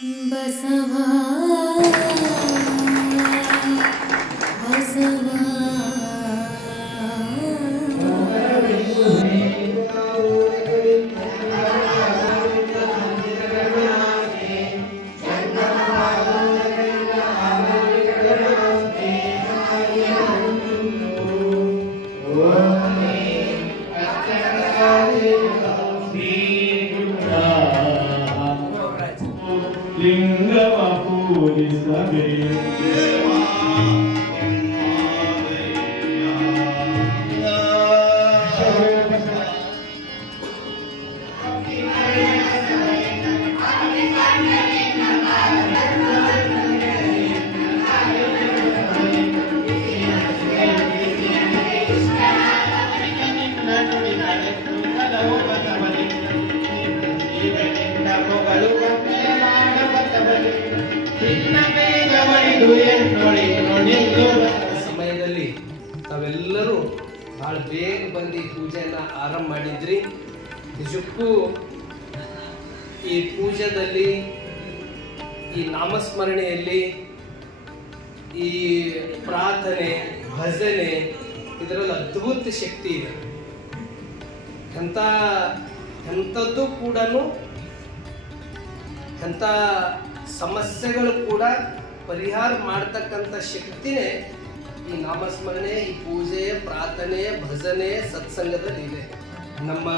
ಬಸವಾ ಬಸವಾ lingua पूजिसबे ಸಮಯದಲ್ಲಿ ತಾವೆಲ್ಲರೂ ಬಹಳ ಬೇಗ ಬಂದು ಈ ಪೂಜೆಯನ್ನು ಆರಂಭ ಮಾಡಿದ್ರಿ. ನಿಜಕ್ಕೂ ಈ ಪೂಜೆಯಲ್ಲಿ, ಈ ನಾಮಸ್ಮರಣೆಯಲ್ಲಿ, ಈ ಪ್ರಾರ್ಥನೆ, ಭಜನೆ, ಇದರಲ್ಲಿ ಅದ್ಭುತ ಶಕ್ತಿ ಇದೆ. ಎಂಥದ್ದು ಕೂಡ, ಎಂಥ ಸಮಸ್ಯೆಗಳು ಕೂಡ ಪರಿಹಾರ ಮಾಡ್ತಕ್ಕಂಥ ಶಕ್ತಿನೇ ಈ ನಾಮಸ್ಮರಣೆ, ಈ ಪೂಜೆ, ಪ್ರಾರ್ಥನೆ, ಭಜನೆ, ಸತ್ಸಂಗದಲ್ಲಿ ಇದೆ. ನಮ್ಮ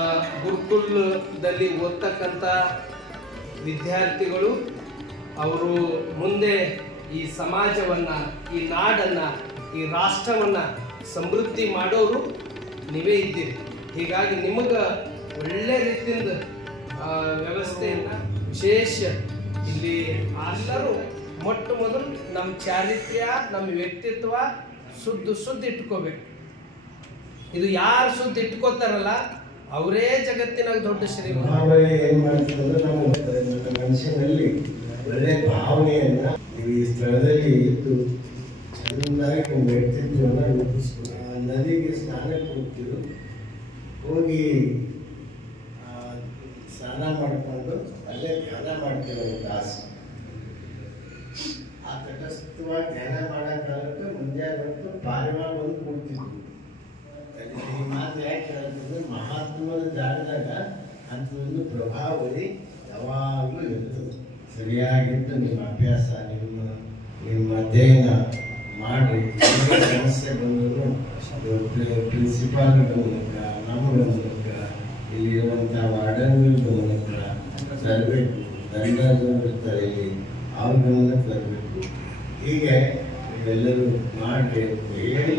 ಗುರುಕುಲದಲ್ಲಿ ಓದ್ತಕ್ಕಂಥ ವಿದ್ಯಾರ್ಥಿಗಳು ಅವರು ಮುಂದೆ ಈ ಸಮಾಜವನ್ನು, ಈ ನಾಡನ್ನು, ಈ ರಾಷ್ಟ್ರವನ್ನು ಸಮೃದ್ಧಿ ಮಾಡೋರು ನೀವೇ ಇದ್ದೀರಿ. ಹೀಗಾಗಿ ನಿಮಗೆ ಒಳ್ಳೆ ರೀತಿಯಿಂದ ವ್ಯವಸ್ಥೆಯನ್ನು ವಿಶೇಷ ಇಲ್ಲಿ ಎಲ್ಲರೂ ಮೊಟ್ಟ ಮೊದಲು ನಮ್ಮ ಚಾರಿತ್ರ್ಯ, ನಮ್ಮ ವ್ಯಕ್ತಿತ್ವ ಶುದ್ಧ ಇಟ್ಕೋಬೇಕು. ಇದು ಯಾರು ಶುದ್ಧ ಇಟ್ಕೋತಾರಲ್ಲ ಅವರೇ ಜಗತ್ತಿನಾಗ ದೊಡ್ಡ ಶ್ರೀಮಂತ. ಏನ್ ಮಾಡ್ತಾರೆ, ನಮ್ಮ ಮನುಷ್ಯನಲ್ಲಿ ಒಳ್ಳೆ ಭಾವನೆಯನ್ನ ಈ ಸ್ಥಳದಲ್ಲಿ ಇದ್ದು ಚೆನ್ನಾಗಿ ನಮ್ಮ ವ್ಯಕ್ತಿತ್ವವನ್ನು ರೂಪಿಸ್ಕೊಂಡು ನದಿಗೆ ಸ್ನಾನಕ್ಕೆ ಹೋಗ್ತಿದ್ರು. ಹೋಗಿ ಸ್ನಾನ ಮಾಡಿಕೊಂಡು ಅಲ್ಲೇ ಧ್ಯಾನ ಮಾಡ್ತೀವಿ ಒಂದು ತಾಸು. ಆ ತಟಸ್ಥವಾಗಿ ಧ್ಯಾನ ಮಾಡೋಕ್ಕಾಗಕ್ಕೆ ಮುಂಜಾನೆ ಹೊತ್ತು ಪಾರಿವಾಳ ಬಂದು ಕೂಡ್ತಿದ್ವಿ. ಈ ಮಾತು ಯಾಕೆ ಹೇಳ್ತಂದ್ರೆ, ಮಹಾತ್ಮನ ಜಾಗದಾಗ ಅಂಥದೊಂದು ಪ್ರಭಾವಳಿ ಯಾವಾಗಲೂ ಇರ್ತದೆ. ಸರಿಯಾಗಿದ್ದು ನಿಮ್ಮ ಅಭ್ಯಾಸ, ನಿಮ್ಮ ಅಧ್ಯಯನ ಮಾಡಿ, ಸಮಸ್ಯೆ ಬಂದರೂ ಪ್ರಿನ್ಸಿಪಾಲ್ಗಳ ಮೂಲಕ, ನಮ್ಮಗಳ ಮೂಲಕ, ಇಲ್ಲಿರುವಂಥ ವಾರ್ಡನ್ಗಳ ಮೂಲಕ ತರಬೇಕು. ದಂಡದವರು ಇರ್ತಾರೆ ಇಲ್ಲಿ, ಅವ್ರ ಗಮನಕ್ಕೆ ತರಬೇಕು. ಹೀಗೆ ಇವೆಲ್ಲರೂ ಮಾಡಿ ಹೇಳಿ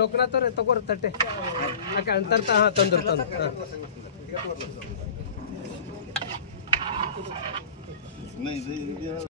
ಲೋಕನಾಥ್ ಅವ್ರೆ ತಗೋರಿ ತಟ್ಟೆ ಯಾಕೆ ಅಂತರ್ತ ತಂದ್ರು